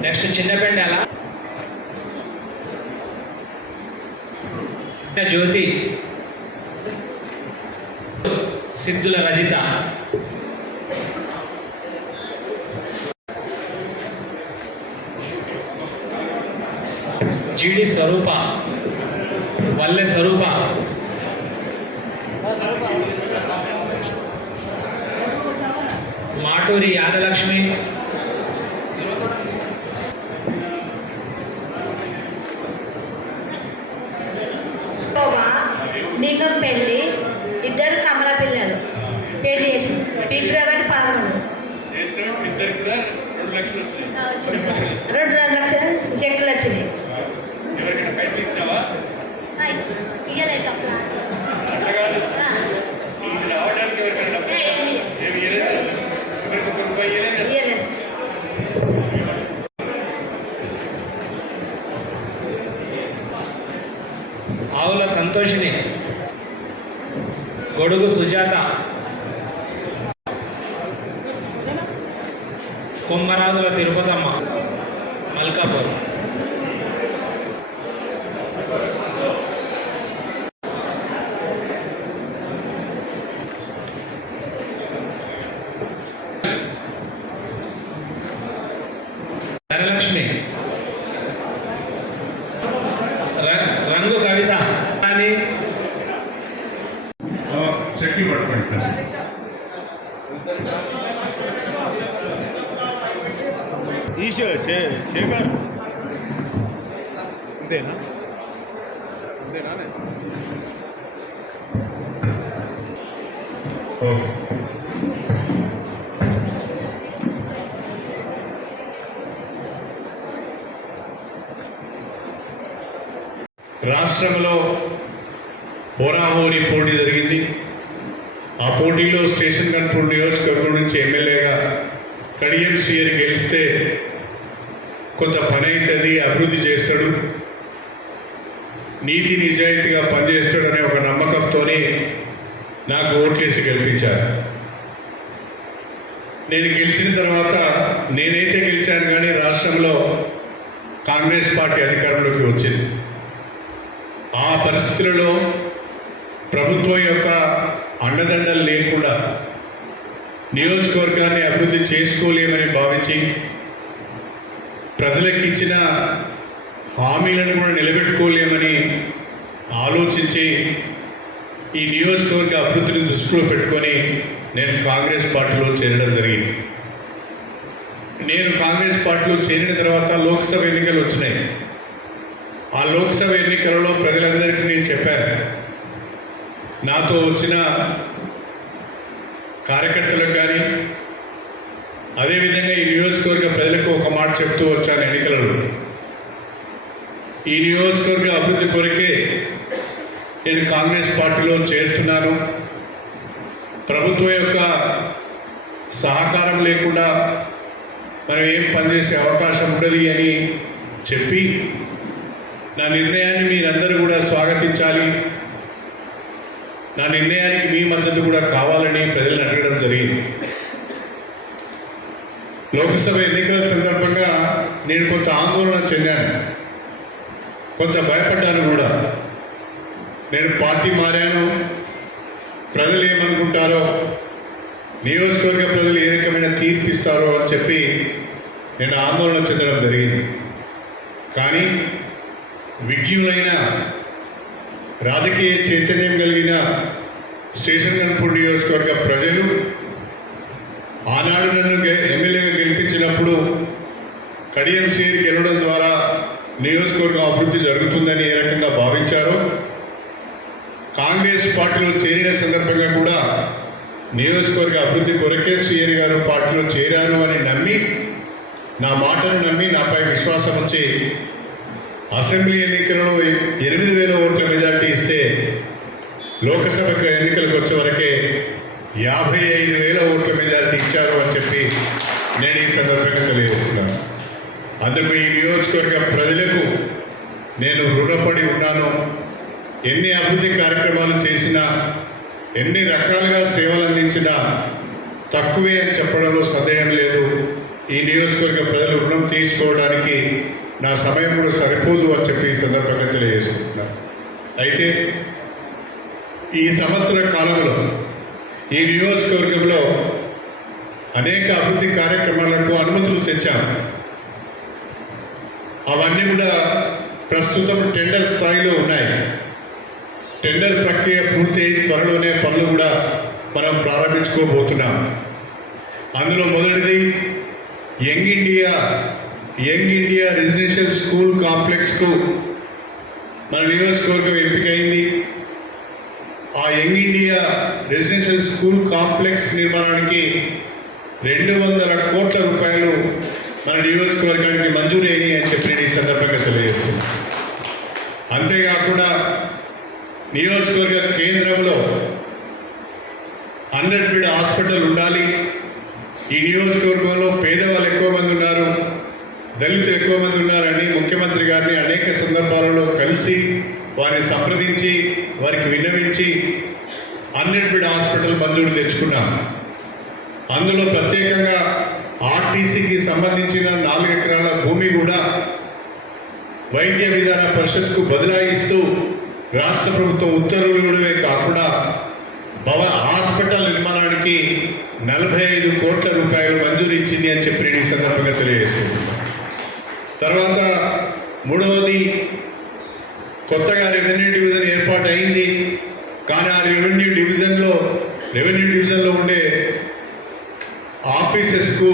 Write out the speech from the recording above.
Next చిన్నపెండాల జ్యోతి. సిద్ధుల రజిత. జీడి స్వరూప. వల్లె స్వరూప. మాటూరి యాదలక్ష్మి. నింగం పెళ్ళి ఇద్దరు కమల పిల్లలు. పెళ్ళి చేసి ఫిబ్రవరి గారి చేసినప్పుడు ఇద్దరికి రెండు లక్షలు రెండు లక్షలు చెక్కులు వచ్చినాయి. ఆవుల సంతోషిని. గొడుగు సుజాత. కుంభరాజుల తిరుపతమ్మ మల్కాపూర్. చెక్కి ఓకే. రాష్ట్రంలో హోరాహోరీ పోటీ జరిగింది. ఆ పోటీలో స్టేషన్ కన్పూర్ నియోజకవర్గం నుంచి ఎమ్మెల్యేగా కడియం శ్రీయర్ గెలిస్తే కొంత పని అవుతుంది అభివృద్ధి చేస్తాడు. నీతి నిజాయితీగా పనిచేస్తాడనే ఒక నమ్మకంతోనే నాకు ఓట్లేసి గెలిపించారు. నేను గెలిచిన తర్వాత నేనైతే గెలిచాను కానీ రాష్ట్రంలో కాంగ్రెస్ పార్టీ అధికారంలోకి వచ్చింది. ఆ పరిస్థితులలో ప్రభుత్వం యొక్క అండదండలు లేకుండా నియోజకవర్గాన్ని అభివృద్ధి చేసుకోలేమని భావించి ప్రజలకు ఇచ్చిన హామీలను కూడా నిలబెట్టుకోలేమని ఆలోచించి ఈ నియోజకవర్గ అభివృద్ధిని దృష్టిలో పెట్టుకొని నేను కాంగ్రెస్ పార్టీలో చేరడం జరిగింది. నేను కాంగ్రెస్ పార్టీలో చేరిన తర్వాత లోక్సభ ఎన్నికలు వచ్చినాయి. ఆ లోక్సభ ఎన్నికలలో ప్రజలందరికీ నేను చెప్పాను. నాతో వచ్చిన కార్యకర్తలకు కానీ అదేవిధంగా ఈ నియోజకవర్గ ప్రజలకు ఒక మాట చెప్తూ వచ్చాను ఎన్నికలలో. ఈ నియోజకవర్గ అభివృద్ధి కొరకే నేను కాంగ్రెస్ పార్టీలో చేరుతున్నాను. ప్రభుత్వం యొక్క సహకారం లేకుండా మనం ఏం పనిచేసే అవకాశం ఉండదు అని చెప్పి నా నిర్ణయాన్ని మీరందరూ కూడా స్వాగతించాలి. నా నిర్ణయానికి మీ మద్దతు కూడా కావాలని ప్రజలను అడగడం జరిగింది. లోకసభ ఎన్నికల సందర్భంగా నేను కొంత ఆందోళన చెందాను. కొంత భయపడ్డాను కూడా. నేను పార్టీ మారాను. ప్రజలు ఏమనుకుంటారో నియోజకవర్గ ప్రజలు ఏ రకమైన తీర్పు ఇస్తారో అని చెప్పి నేను ఆందోళన చెందడం జరిగింది. కానీ విజ్ఞులైన రాజకీయ చైతన్యం కలిగిన స్టేషన్ కన్పూర్ నియోజకవర్గ ప్రజలు ఆనాడు నన్ను ఎమ్మెల్యేగా గెలిపించినప్పుడు కడియం శ్రీని గెలవడం ద్వారా నియోజకవర్గం అభివృద్ధి జరుగుతుందని ఏ రకంగా భావించారో కాంగ్రెస్ పార్టీలో చేరిన సందర్భంగా కూడా నియోజకవర్గ అభివృద్ధి కొరకే శ్రీహరి గారు పార్టీలో చేరాను అని నమ్మి నా మాటను నమ్మి నాపై విశ్వాసం ఉంచి అసెంబ్లీ ఎన్నికలలో ఎనిమిది వేల ఓట్ల మెజార్టీ ఇస్తే లోకసభ ఎన్నికలకు వచ్చే వరకే యాభై ఐదు వేల ఓట్ల మెజార్టీ ఇచ్చారు అని చెప్పి నేను ఈ సందర్భంగా తెలియజేస్తున్నాను. అందుకు ఈ నియోజకవర్గ ప్రజలకు నేను రుణపడి ఉన్నాను. ఎన్ని అభివృద్ధి కార్యక్రమాలు చేసినా ఎన్ని రకాలుగా సేవలు అందించినా తక్కువే అని చెప్పడంలో సందేహం లేదు. ఈ నియోజకవర్గ ప్రజలు రుణం తీర్చుకోవడానికి నా సమయం కూడా సరిపోదు అని చెప్పి ఈ సందర్భంగా తెలియజేసుకుంటున్నాను. అయితే ఈ సంవత్సర కాలంలో ఈ నియోజకవర్గంలో అనేక అభివృద్ధి కార్యక్రమాలకు అనుమతులు తెచ్చాం. అవన్నీ కూడా ప్రస్తుతం టెండర్ స్థాయిలో ఉన్నాయి. టెండర్ ప్రక్రియ పూర్తి అయి త్వరలోనే పనులు కూడా మనం ప్రారంభించుకోబోతున్నాం. అందులో మొదటిది young India young India residential school కాంప్లెక్స్కు మన నియోజకవర్గం ఎంపికైంది. ఆ young India residential school complex నిర్మాణానికి రెండు వందల కోట్ల రూపాయలు మన నియోజకవర్గానికి మంజూరైనవి అని చెప్పి నేను ఈ సందర్భంగా తెలియజేస్తున్నాను. అంతేకాకుండా నియోజకవర్గ కేంద్రంలో హండ్రెడ్ బెడ్ హాస్పిటల్ ఉండాలి. ఈ నియోజకవర్గంలో పేదవాళ్ళ దళితులు ఎక్కువ మంది ఉన్నారని ముఖ్యమంత్రి గారిని అనేక సందర్భాలలో కలిసి వారిని సంప్రదించి వారికి విన్నవించి హండ్రెడ్ బెడ్ హాస్పిటల్ మంజూరు తెచ్చుకున్నాం అందులో ప్రత్యేకంగా ఆర్టీసీకి సంబంధించిన నాలుగు ఎకరాల భూమి కూడా వైద్య విధాన పరిషత్కు బదలాయిస్తూ రాష్ట్ర ప్రభుత్వం ఉత్తర్వులు ఇవ్వడమే కాకుండా భవ హాస్పిటల్ నిర్మాణానికి నలభై ఐదు కోట్ల రూపాయలు మంజూరు ఇచ్చింది అని చెప్పి ఈ సందర్భంగా తెలియజేసుకుంటున్నాను తర్వాత మూడవది కొత్తగా రెవెన్యూ డివిజన్ ఏర్పాటు అయింది కానీ ఆ రెవెన్యూ డివిజన్లో రెవెన్యూ డివిజన్లో ఉండే ఆఫీసెస్కు